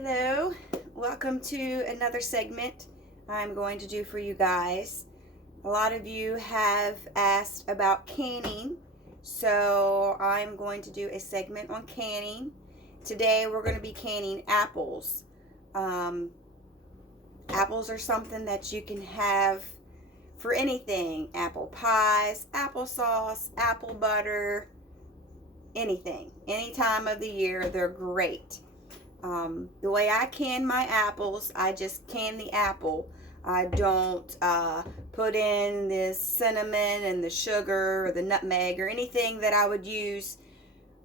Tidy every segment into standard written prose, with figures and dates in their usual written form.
Hello, welcome to another segment I'm going to do for you guys. A lot of you have asked about canning, so I'm going to do a segment on canning. Today we're going to be canning apples. Apples are something that you can have for anything. Apple pies, applesauce, apple butter, anything. Any time of the year, they're great. The way I can my apples, I just can the apple. I don't put in the cinnamon and the sugar or the nutmeg or anything that I would use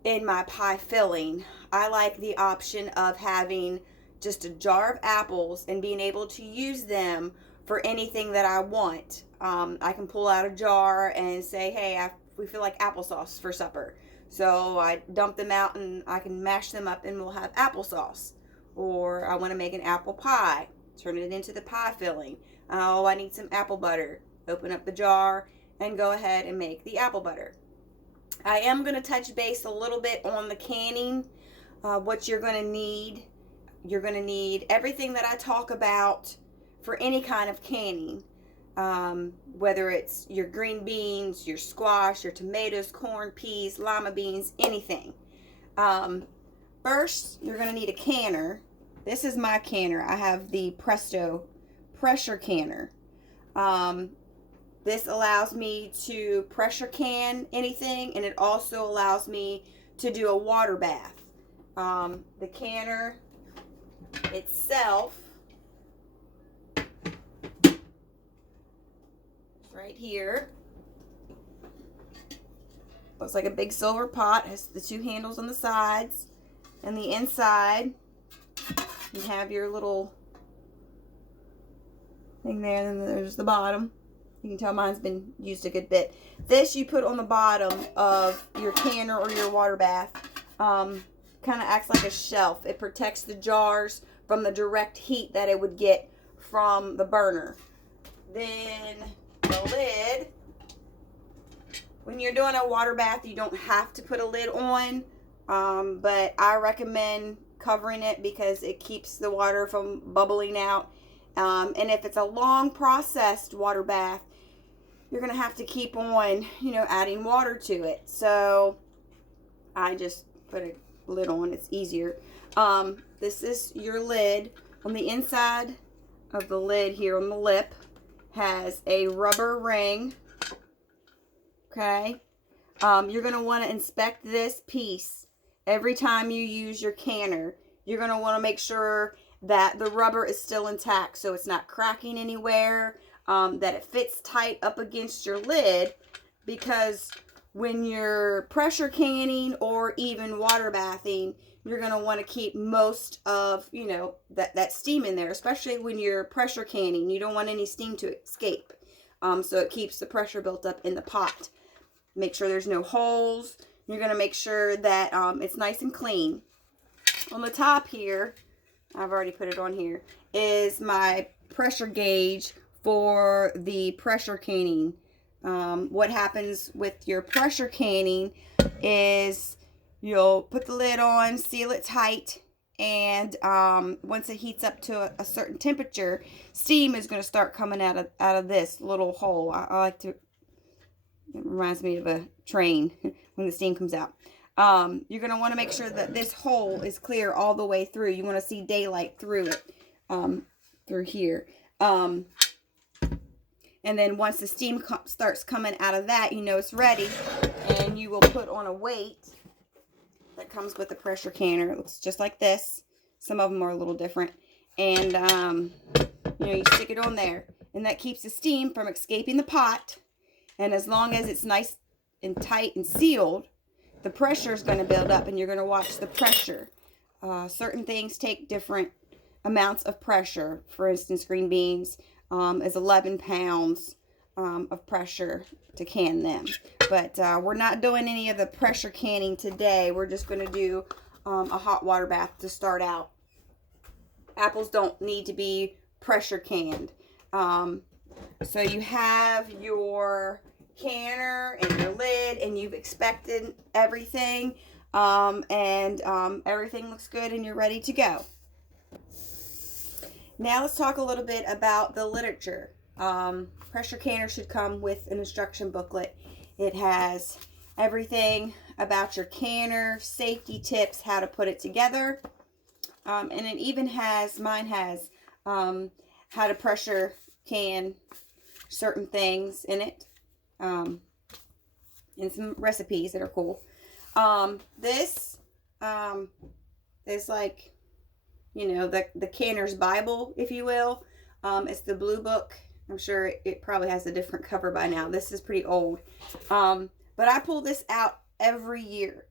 in my pie filling. I like the option of having just a jar of apples and being able to use them for anything that I want. I can pull out a jar and say, hey, we feel like applesauce for supper. So I dump them out and I can mash them up and we'll have applesauce. Or I want to make an apple pie, turn it into the pie filling. Oh, I need some apple butter. Open up the jar and go ahead and make the apple butter. I am going to touch base a little bit on the canning, what you're going to need. You're going to need everything that I talk about for any kind of canning. Whether it's your green beans, your squash, your tomatoes, corn, peas, lima beans, anything. First, you're going to need a canner. This is my canner. I have the Presto pressure canner. This allows me to pressure can anything, and it also allows me to do a water bath. The canner itself, right here, looks like a big silver pot. It has the two handles on the sides, and the inside you have your little thing there, and then there's the bottom. You can tell mine's been used a good bit. This you put on the bottom of your canner or your water bath. Kind of acts like a shelf. It protects the jars from the direct heat that it would get from the burner. Then the lid. When you're doing a water bath, you don't have to put a lid on, but I recommend covering it because it keeps the water from bubbling out. And if it's a long processed water bath, you're going to have to keep on, adding water to it. So I just put a lid on. It's easier. This is your lid. On the inside of the lid here on the lip has a rubber ring. Okay. You're going to want to inspect this piece every time you use your canner. You're going to want to make sure that the rubber is still intact, so it's not cracking anywhere, that it fits tight up against your lid, because when you're pressure canning or even water bathing, you're going to want to keep most of, that steam in there, especially when you're pressure canning. You don't want any steam to escape, so it keeps the pressure built up in the pot. Make sure there's no holes. You're going to make sure that it's nice and clean. On the top here, I've already put it on here, is my pressure gauge for the pressure canning. What happens with your pressure canning is you'll put the lid on, seal it tight, and once it heats up to a certain temperature, steam is going to start coming out of this little hole. I like to, it reminds me of a train when the steam comes out. You're going to want to make sure that this hole is clear all the way through. You want to see daylight through it, through here. And then once the steam starts coming out of that, it's ready. And you will put on a weight that comes with the pressure canner. It looks just like this. Some of them are a little different. And, you stick it on there. And that keeps the steam from escaping the pot. And as long as it's nice and tight and sealed, the pressure is going to build up, and you're going to watch the pressure. Certain things take different amounts of pressure. For instance, green beans is 11 pounds of pressure to can them. But we're not doing any of the pressure canning today. We're just going to do a hot water bath to start out. Apples don't need to be pressure canned. So you have your canner and your lid, and you've inspected everything, and everything looks good and you're ready to go. Now let's talk a little bit about the literature. Pressure canner should come with an instruction booklet. It has everything about your canner, safety tips, how to put it together. And it even has, mine has, how to pressure can certain things in it. And some recipes that are cool. This is like, you know, the canner's Bible, if you will. It's the blue book. I'm sure it probably has a different cover by now. This is pretty old. But I pull this out every year.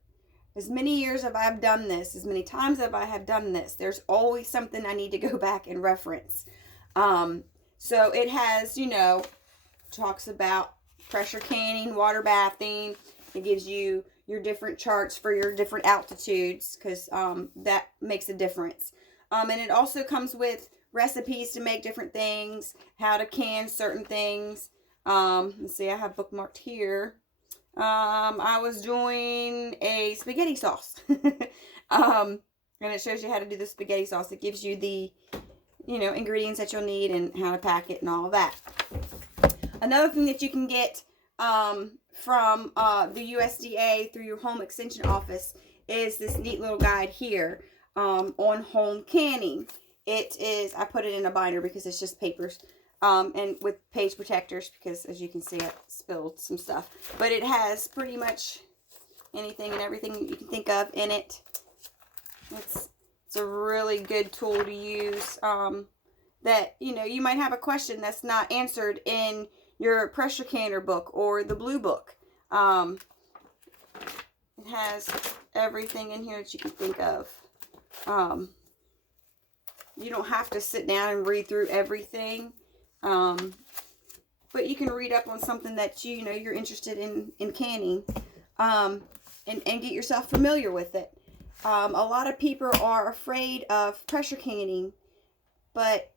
As many years as I've done this, as many times as I have done this, there's always something I need to go back and reference. So it has, you know, talks about pressure canning, water bathing. It gives you your different charts for your different altitudes, because that makes a difference. And it also comes with recipes to make different things, how to can certain things. Let's see, I have bookmarked here. I was doing a spaghetti sauce. And it shows you how to do the spaghetti sauce. It gives you the, you know, ingredients that you'll need and how to pack it and all of that. Another thing that you can get from the USDA through your home extension office is this neat little guide here on home canning. It is, I put it in a binder because it's just papers, and with page protectors, because as you can see, I spilled some stuff. But it has pretty much anything and everything you can think of in it. It's a really good tool to use, that, you know, you might have a question that's not answered in your pressure canner book or the blue book. It has everything in here that you can think of. You don't have to sit down and read through everything, but you can read up on something that you know you're interested in canning, and get yourself familiar with it. A lot of people are afraid of pressure canning, but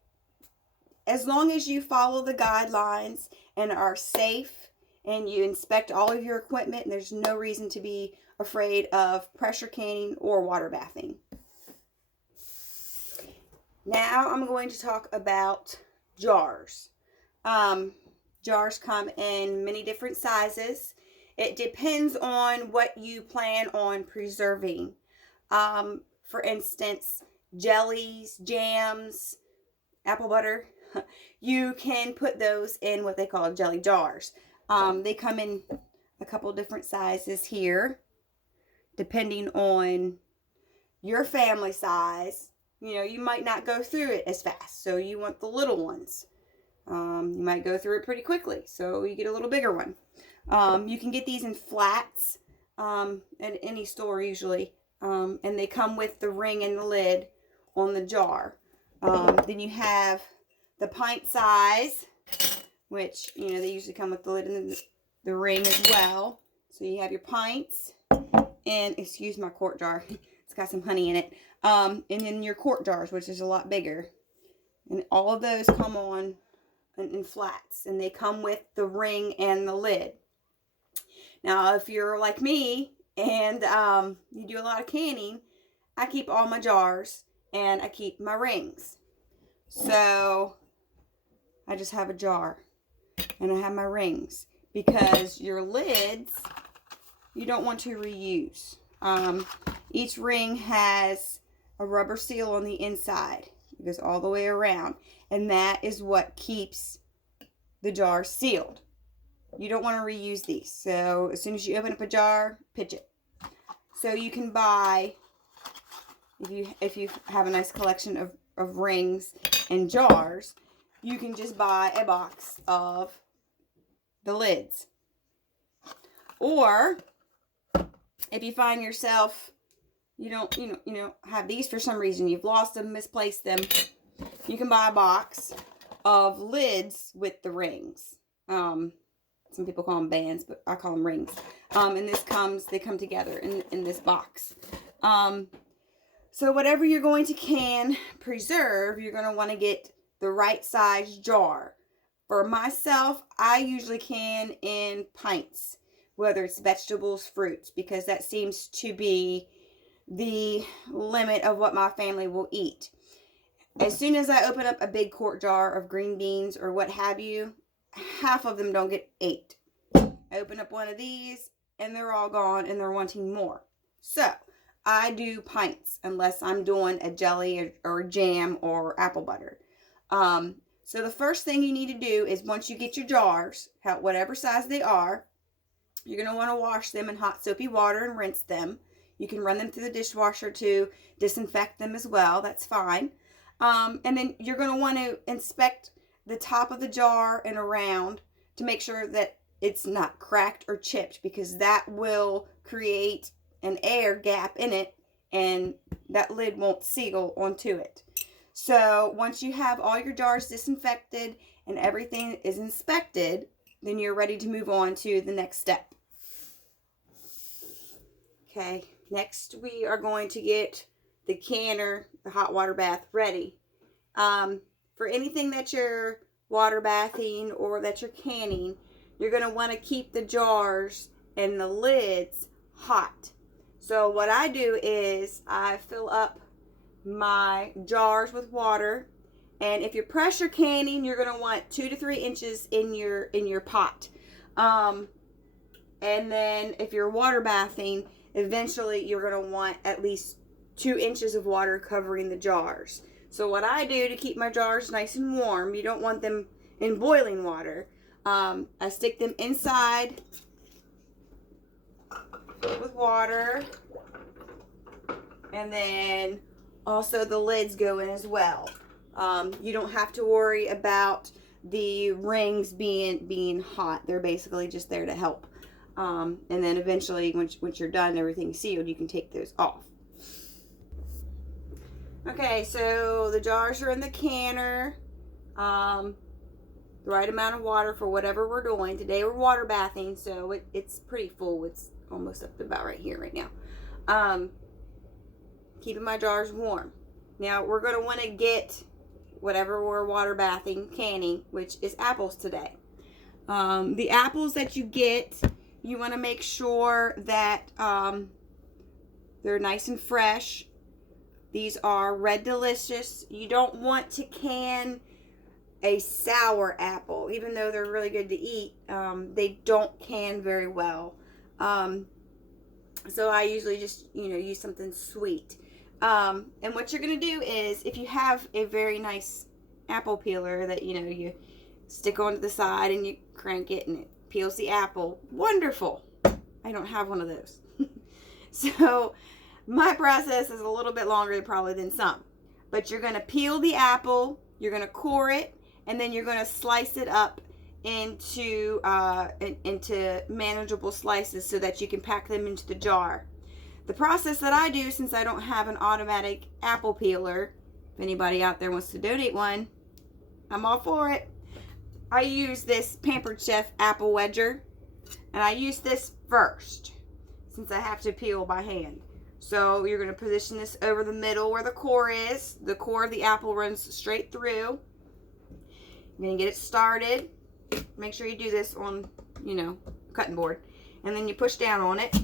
as long as you follow the guidelines and are safe and you inspect all of your equipment, there's no reason to be afraid of pressure canning or water bathing. Now I'm going to talk about jars. Jars come in many different sizes. It depends on what you plan on preserving. For instance, jellies, jams, apple butter, you can put those in what they call jelly jars. They come in a couple different sizes here, depending on your family size. You know, you might not go through it as fast, so you want the little ones. You might go through it pretty quickly, so you get a little bigger one. You can get these in flats at any store usually, and they come with the ring and the lid on the jar. Then you have the pint size, which, you know, they usually come with the lid and the ring as well. So you have your pints, and excuse my quart jar, it's got some honey in it. And then your quart jars, which is a lot bigger. And all of those come on in flats, and they come with the ring and the lid. Now, if you're like me and you do a lot of canning, I keep all my jars and I keep my rings. So I just have a jar and I have my rings, because your lids you don't want to reuse. Each ring has a rubber seal on the inside. It goes all the way around, and that is what keeps the jar sealed. You don't want to reuse these. So as soon as you open up a jar, pitch it. So you can buy, if you have a nice collection of rings and jars, you can just buy a box of the lids. Or if you find yourself you don't have these for some reason, you've lost them, misplaced them, you can buy a box of lids with the rings. Some people call them bands, but I call them rings. And they come together in this box. So whatever you're going to can preserve, you're going to want to get the right size jar. For myself, I usually can in pints, whether it's vegetables, fruits, because that seems to be the limit of what my family will eat. As soon as I open up a big quart jar of green beans or what have you, half of them don't get ate. I open up one of these and they're all gone and they're wanting more. So I do pints unless I'm doing a jelly or jam or apple butter. So the first thing you need to do is once you get your jars, whatever size they are, you're going to want to wash them in hot soapy water and rinse them. You can run them through the dishwasher to disinfect them as well. That's fine. And then you're going to want to inspect the top of the jar and around to make sure that it's not cracked or chipped, because that will create an air gap in it and that lid won't seal onto it. So once you have all your jars disinfected and everything is inspected, then you're ready to move on to the next step. Okay, next we are going to get the canner, the hot water bath, ready. For anything that you're water bathing or that you're canning, you're going to want to keep the jars and the lids hot. So what I do is I fill up my jars with water, and if you're pressure canning, you're going to want 2 to 3 inches in your pot. And then if you're water bathing, eventually you're going to want at least 2 inches of water covering the jars. So what I do to keep my jars nice and warm, you don't want them in boiling water. I stick them inside with water, and then also the lids go in as well. You don't have to worry about the rings being hot. They're basically just there to help. And then eventually, once you're done and everything's sealed, you can take those off. Okay, so the jars are in the canner. The right amount of water for whatever we're doing. Today we're water bathing, so it's pretty full. It's almost up to about right here right now. Keeping my jars warm. Now we're going to want to get whatever we're water bathing, canning, which is apples today. The apples that you get, you want to make sure that they're nice and fresh. These are Red Delicious. You don't want to can a sour apple, even though they're really good to eat. They don't can very well. So I usually just, use something sweet. And what you're going to do is, if you have a very nice apple peeler that, you stick onto the side and you crank it and it peels the apple. Wonderful. I don't have one of those. So my process is a little bit longer probably than some. But you're going to peel the apple, you're going to core it, and then you're going to slice it up into manageable slices so that you can pack them into the jar. The process that I do, since I don't have an automatic apple peeler, if anybody out there wants to donate one, I'm all for it. I use this Pampered Chef apple wedger, and I use this first since I have to peel by hand. So you're going to position this over the middle where the core is. The core of the apple runs straight through. You're going to get it started. Make sure you do this on, cutting board. And then you push down on it.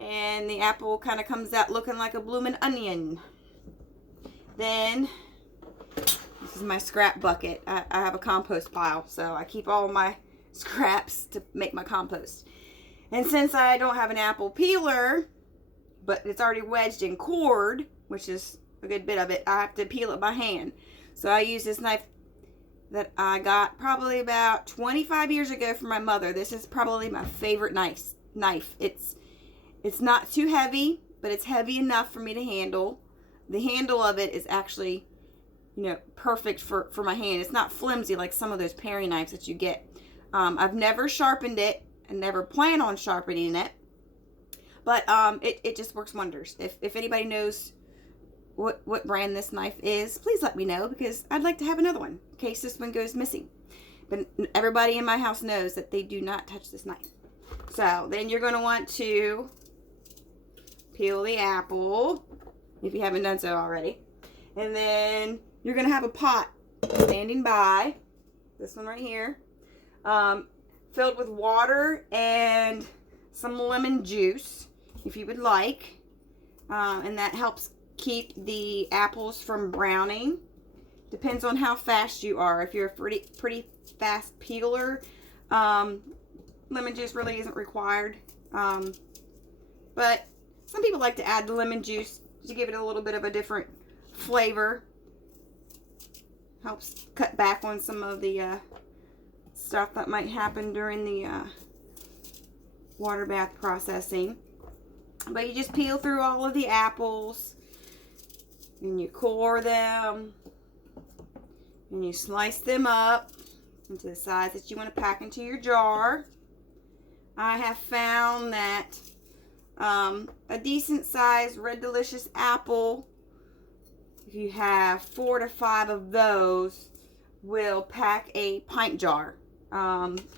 And the apple kind of comes out looking like a blooming onion. Then, this is my scrap bucket. I have a compost pile, so I keep all my scraps to make my compost. And since I don't have an apple peeler, but it's already wedged and cored, which is a good bit of it, I have to peel it by hand. So I use this knife that I got probably about 25 years ago from my mother. This is probably my favorite knife. It's not too heavy, but it's heavy enough for me to handle. The handle of it is actually, perfect for my hand. It's not flimsy like some of those paring knives that you get. I've never sharpened it and never plan on sharpening it, but it just works wonders. If anybody knows what brand this knife is, please let me know, because I'd like to have another one in case this one goes missing. But everybody in my house knows that they do not touch this knife. So then you're going to want to peel the apple if you haven't done so already. And then you're going to have a pot standing by, this one right here, filled with water and some lemon juice if you would like. And that helps keep the apples from browning. Depends on how fast you are. If you're a pretty fast peeler, lemon juice really isn't required. But some people like to add the lemon juice to give it a little bit of a different flavor. Helps cut back on some of the stuff that might happen during the water bath processing. But you just peel through all of the apples and you core them and you slice them up into the size that you want to pack into your jar. I have found that a decent sized Red Delicious apple, if you have 4 to 5 of those, will pack a pint jar.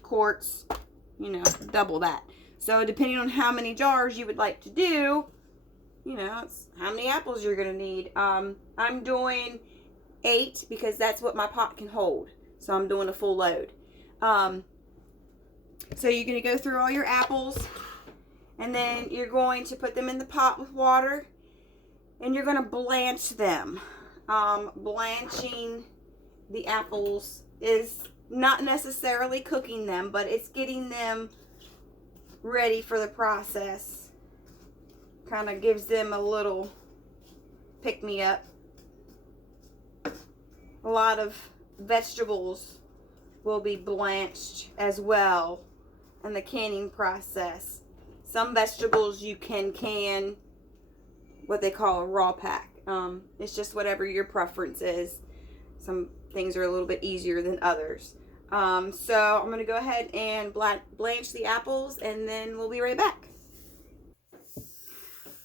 Quarts, you know, double that. So depending on how many jars you would like to do, you know, it's how many apples you're going to need. I'm doing 8 because that's what my pot can hold. So I'm doing a full load. So you're going to go through all your apples, and then you're going to put them in the pot with water, and you're going to blanch them. Blanching the apples is not necessarily cooking them, but it's getting them ready for the process. Kind of gives them a little pick-me-up. A lot of vegetables will be blanched as well in the canning process. Some vegetables you can what they call a raw pack. It's just whatever your preference is. Some things are a little bit easier than others. So I'm going to go ahead and blanch the apples, and then we'll be right back.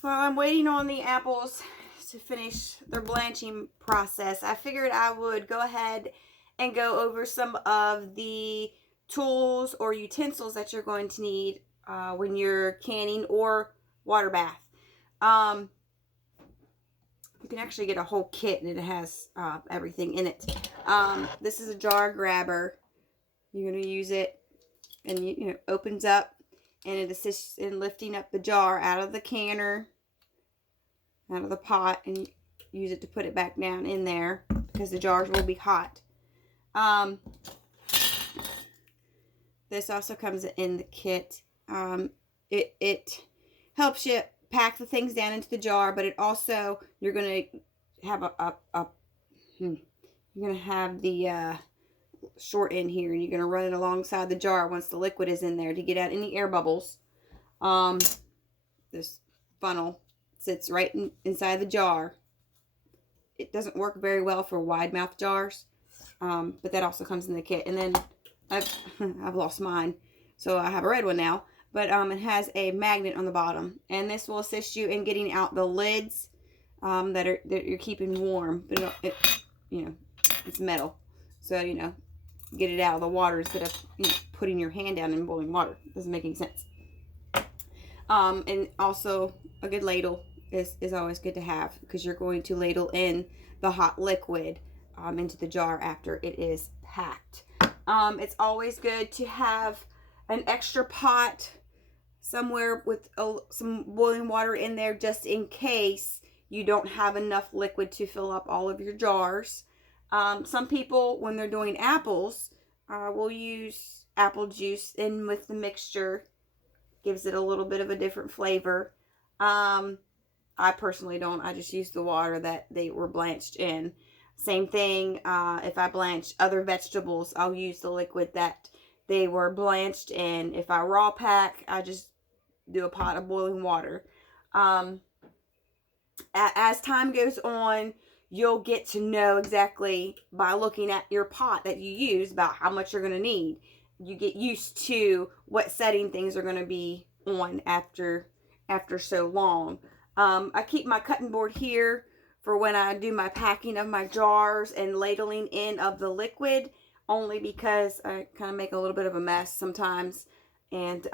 While I'm waiting on the apples to finish their blanching process, I figured I would go ahead and go over some of the tools or utensils that you're going to need when you're canning or water bath. You can actually get a whole kit, and it has everything in it. This is a jar grabber. You're going to use it, and you know, opens up, and it assists in lifting up the jar out of the canner, out of the pot, and use it to put it back down in there because the jars will be hot. This also comes in the kit. It helps you pack the things down into the jar, but it also, you're going to have you're going to have the short end here, and you're going to run it alongside the jar once the liquid is in there to get out any air bubbles. This funnel sits right inside the jar. It doesn't work very well for wide mouth jars, but that also comes in the kit. And then I've lost mine, so I have a red one now. But it has a magnet on the bottom, and this will assist you in getting out the lids that you're keeping warm. But you know, it's metal, so you know, get it out of the water instead of, you know, putting your hand down in boiling water. Doesn't make any sense. And also a good ladle is always good to have, because you're going to ladle in the hot liquid into the jar after it is packed. It's always good to have an extra pot somewhere with some boiling water in there, just in case you don't have enough liquid to fill up all of your jars. Some people, when they're doing apples, will use apple juice in with the mixture. Gives it a little bit of a different flavor. I personally don't. I just use the water that they were blanched in. Same thing, if I blanch other vegetables, I'll use the liquid that they were blanched in. If I raw pack, I just do a pot of boiling water. As time goes on, you'll get to know exactly by looking at your pot that you use about how much you're going to need. You get used to what setting things are going to be on after so long. I keep my cutting board here for when I do my packing of my jars and ladling in of the liquid, only because I kind of make a little bit of a mess sometimes, and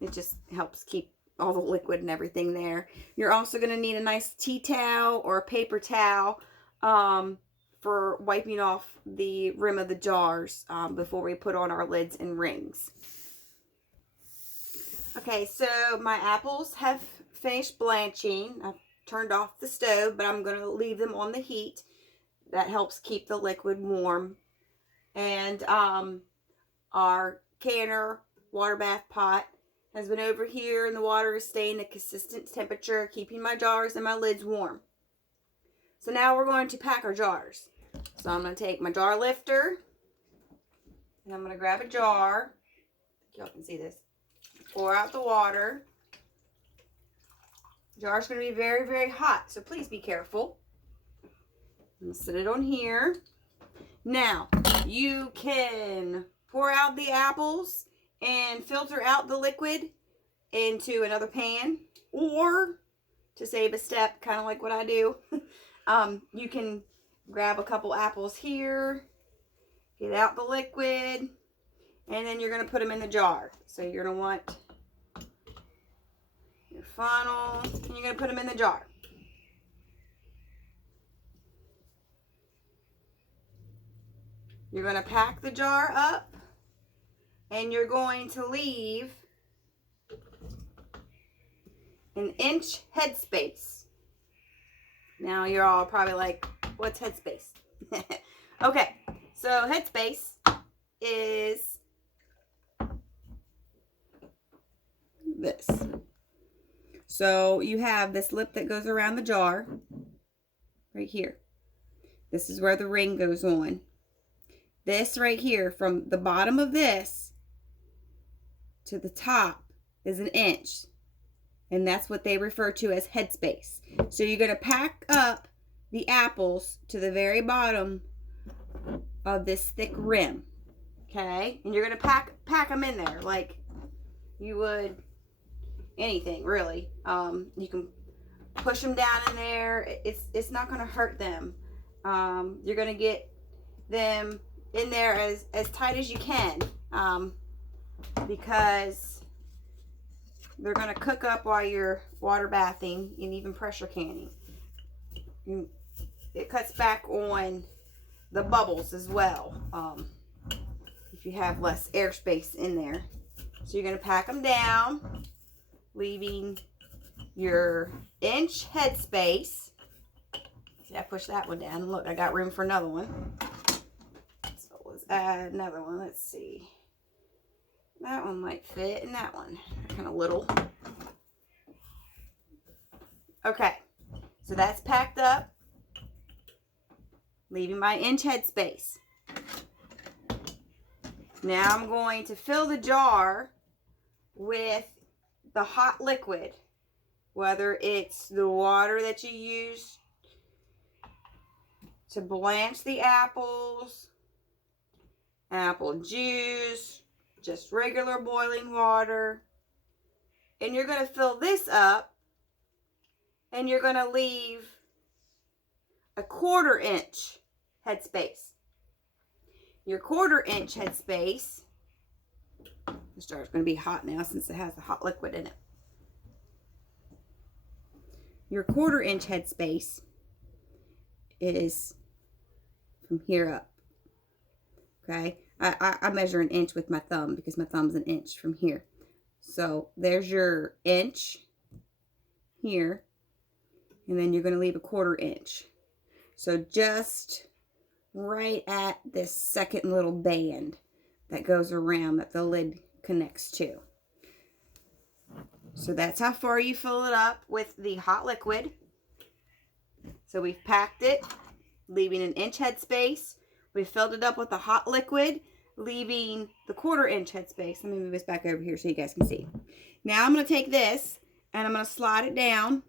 it just helps keep all the liquid and everything there. You're also going to need a nice tea towel or a paper towel for wiping off the rim of the jars before we put on our lids and rings. Okay, so my apples have finished blanching. I've turned off the stove, but I'm going to leave them on the heat. That helps keep the liquid warm. And our canner water bath pot has been over here, and the water is staying a consistent temperature, keeping my jars and my lids warm. So now we're going to pack our jars. So I'm going to take my jar lifter, and I'm going to grab a jar. Y'all can see this. Pour out the water. The jar's going to be very, very hot, so please be careful. I'm going to set it on here. Now, you can pour out the apples and filter out the liquid into another pan, or to save a step, kind of like what I do, you can grab a couple apples here, get out the liquid, and then you're going to put them in the jar. So you're going to want your funnel, and you're going to put them in the jar. You're going to pack the jar up, and you're going to leave an inch headspace. Now you're all probably like, what's headspace? Okay, so headspace is this. So you have this lip that goes around the jar right here. This is where the ring goes on. This right here, from the bottom of this to the top, is an inch. And that's what they refer to as headspace. So you're going to pack up the apples to the very bottom of this thick rim. Okay? And you're going to pack them in there like you would anything, really. You can push them down in there. It's not going to hurt them. You're going to get them in there as tight as you can, because they're going to cook up while you're water bathing and even pressure canning. It cuts back on the bubbles as well, if you have less airspace in there. So you're going to pack them down, leaving your inch headspace. See, I pushed that one down. Look, I got room for another one. Let's add another one. Let's see. That one might fit, and that one kind of little. Okay, so that's packed up, leaving my inch headspace. Now I'm going to fill the jar with the hot liquid, whether it's the water that you use to blanch the apples, apple juice, just regular boiling water. And you're going to fill this up, and you're going to leave a 1/4 inch headspace. Your 1/4 inch headspace, the jar's going to be hot now since it has the hot liquid in it. Your 1/4 inch headspace is from here up. Okay, I measure an inch with my thumb because my thumb's an inch from here. So there's your inch here, and then you're going to leave a 1/4 inch. So just right at this second little band that goes around that the lid connects to. So that's how far you fill it up with the hot liquid. So we've packed it, leaving an inch headspace. We filled it up with the hot liquid, leaving the 1/4 inch headspace. Let me move this back over here so you guys can see. Now I'm going to take this and I'm going to slide it down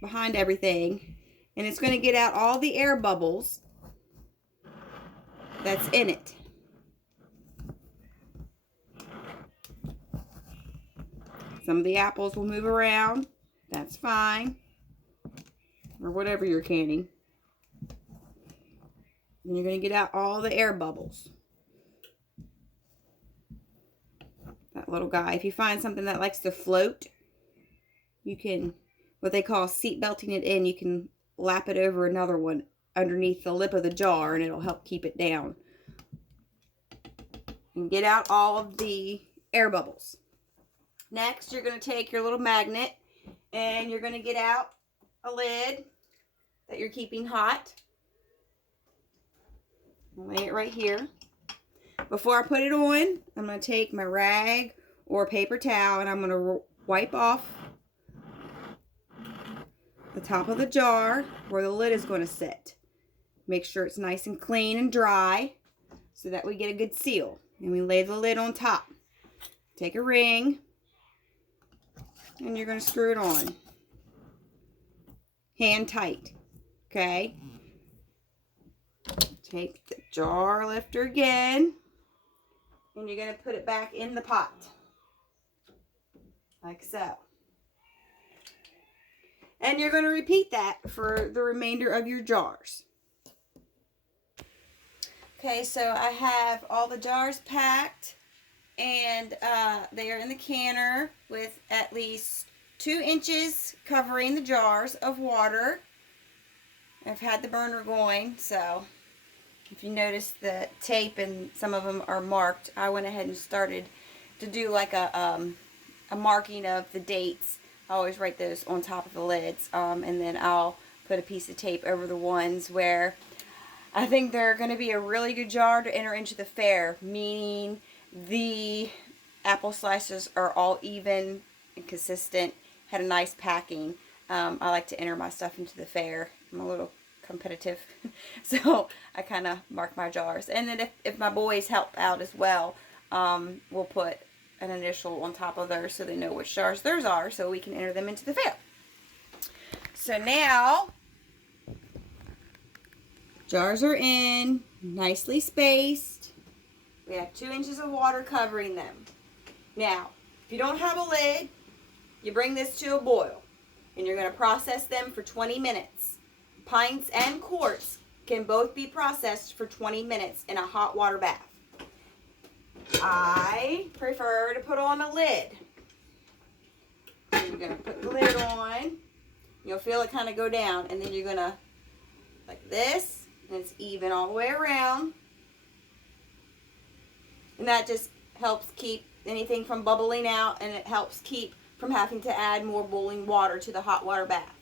behind everything, and it's going to get out all the air bubbles that's in it. Some of the apples will move around. That's fine. Or whatever you're canning. And you're going to get out all the air bubbles. That little guy. If you find something that likes to float, you can, what they call seat belting it in, you can lap it over another one underneath the lip of the jar, and it'll help keep it down. And get out all of the air bubbles. Next, you're going to take your little magnet, And you're going to get out a lid that you're keeping hot. Lay it right here. Before I put it on, I'm going to take my rag or paper towel and I'm going to wipe off the top of the jar where the lid is going to sit. Make sure it's nice and clean and dry so that we get a good seal. And we lay the lid on top. Take a ring and you're going to screw it on. Hand tight. Okay? Take the jar lifter again and you're going to put it back in the pot. Like so. And you're going to repeat that for the remainder of your jars. Okay, so I have all the jars packed and they are in the canner with at least 2 inches covering the jars of water. I've had the burner going, so if you notice the tape and some of them are marked, I went ahead and started to do like a marking of the dates. I always write those on top of the lids, and then I'll put a piece of tape over the ones where I think they're going to be a really good jar to enter into the fair, meaning the apple slices are all even and consistent, had a nice packing. I like to enter my stuff into the fair. I'm a little competitive, so I kind of mark my jars. And then if my boys help out as well, we'll put an initial on top of theirs so they know which jars theirs are so we can enter them into the fair. So now, jars are in, nicely spaced. We have 2 inches of water covering them. Now, if you don't have a lid, you bring this to a boil and you're going to process them for 20 minutes. Pints and quarts can both be processed for 20 minutes in a hot water bath. I prefer to put on a lid. You're going to put the lid on. You'll feel it kind of go down. And then you're going to, like this, and it's even all the way around. And that just helps keep anything from bubbling out, and it helps keep from having to add more boiling water to the hot water bath.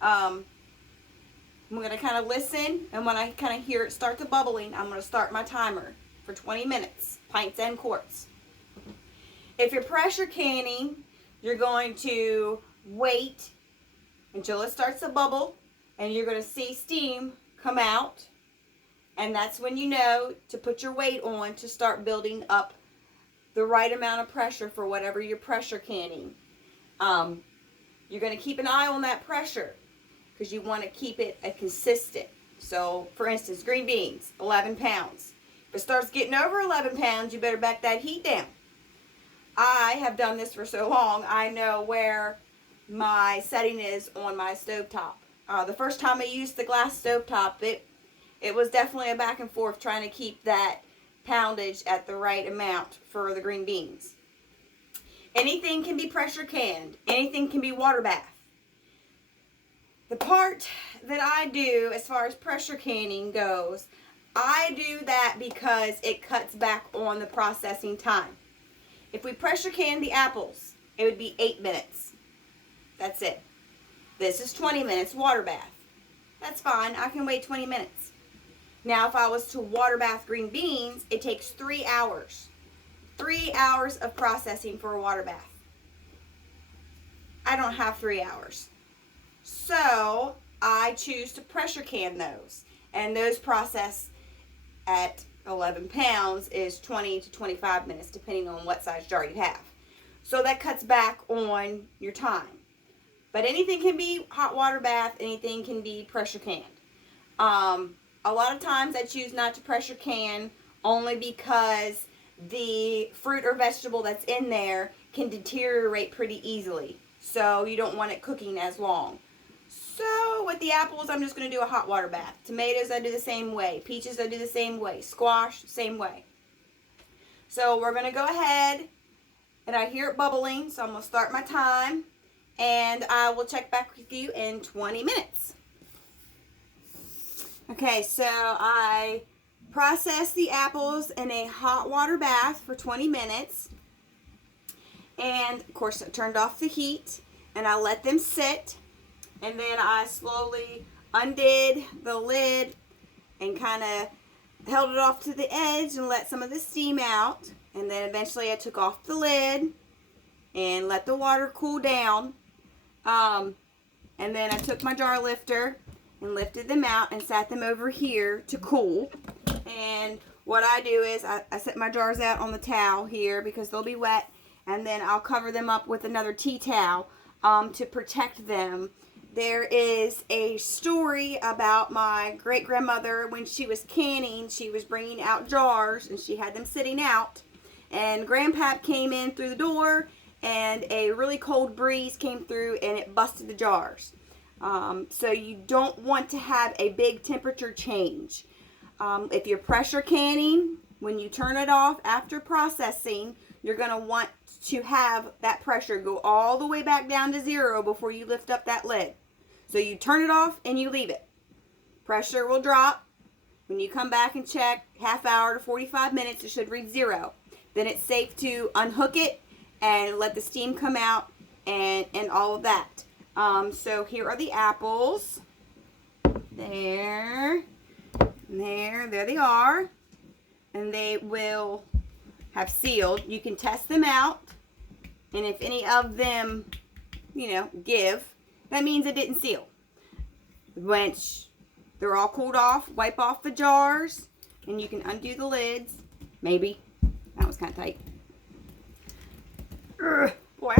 I'm going to kind of listen, and when I kind of hear it start to bubbling, I'm going to start my timer for 20 minutes, pints and quarts. If you're pressure canning, you're going to wait until it starts to bubble, and you're going to see steam come out, and that's when you know to put your weight on to start building up the right amount of pressure for whatever you're pressure canning. You're going to keep an eye on that pressure because you want to keep it consistent. So, for instance, green beans, 11 pounds. If it starts getting over 11 pounds, you better back that heat down. I have done this for so long, I know where my setting is on my stovetop. The first time I used the glass stovetop, it was definitely a back and forth trying to keep that poundage at the right amount for the green beans. Anything can be pressure canned. Anything can be water bath. The part that I do as far as pressure canning goes, I do that because it cuts back on the processing time. If we pressure can the apples, it would be 8 minutes. That's it. This is 20 minutes water bath. That's fine. I can wait 20 minutes. Now, if I was to water bath green beans, it takes 3 hours. 3 hours of processing for a water bath. I don't have 3 hours. So, I choose to pressure can those. And those process at 11 pounds is 20 to 25 minutes, depending on what size jar you have. So, that cuts back on your time. But anything can be hot water bath, anything can be pressure canned. A lot of times I choose not to pressure can only because the fruit or vegetable that's in there can deteriorate pretty easily. So you don't want it cooking as long. So with the apples, I'm just going to do a hot water bath. Tomatoes, I do the same way. Peaches, I do the same way. Squash, same way. So we're going to go ahead, and I hear it bubbling, so I'm going to start my time, and I will check back with you in 20 minutes. Okay, so I processed the apples in a hot water bath for 20 minutes. And, of course, I turned off the heat. and I let them sit, and then I slowly undid the lid and kind of held it off to the edge and let some of the steam out. And then eventually I took off the lid and let the water cool down. And then I took my jar lifter and lifted them out and sat them over here to cool. And what I do is I set my jars out on the towel here because they'll be wet, and then I'll cover them up with another tea towel to protect them. There is a story about my great-grandmother. When she was canning, she was bringing out jars and she had them sitting out, and Grandpap came in through the door and a really cold breeze came through and it busted the jars. So you don't want to have a big temperature change. If you're pressure canning, when you turn it off after processing, you're going to want to have that pressure go all the way back down to 0 before you lift up that lid. So you turn it off and you leave it. Pressure will drop. When you come back and check, half hour to 45 minutes, it should read 0. Then it's safe to unhook it and let the steam come out and all of that. So here are the apples. There they are. And they will have sealed. You can test them out. And if any of them, give, that means it didn't seal. Once they're all cooled off, wipe off the jars, and you can undo the lids. Maybe. That was kind of tight. Boy,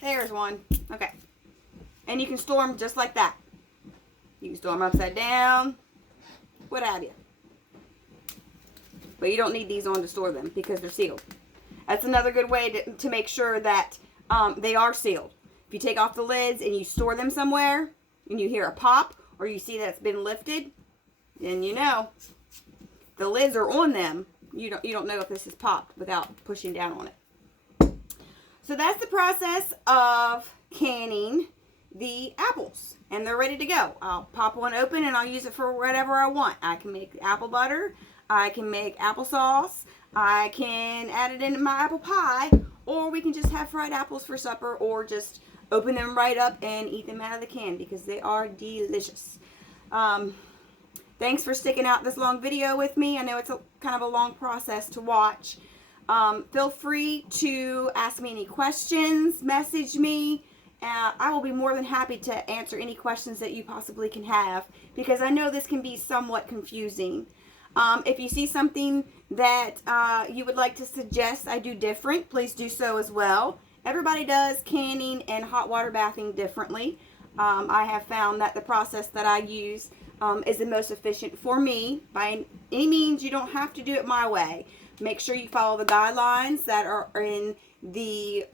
there's one. Okay. And you can store them just like that. You can store them upside down, what have you. But you don't need these on to store them because they're sealed. That's another good way to make sure that they are sealed. If you take off the lids and you store them somewhere and you hear a pop or you see that it's been lifted, then you know the lids are on them. You don't know if this is popped without pushing down on it. So that's the process of canning the apples, and they're ready to go. I'll pop one open and I'll use it for whatever I want. I can make apple butter, I can make applesauce, I can add it into my apple pie, or we can just have fried apples for supper, or just open them right up and eat them out of the can because they are delicious. Thanks for sticking out this long video with me. I know it's kind of a long process to watch. Feel free to ask me any questions, message me. I will be more than happy to answer any questions that you possibly can have, because I know this can be somewhat confusing. If you see something that you would like to suggest I do different, please do so as well. Everybody does canning and hot water bathing differently. I have found that the process that I use is the most efficient for me. By any means, you don't have to do it my way. Make sure you follow the guidelines that are in the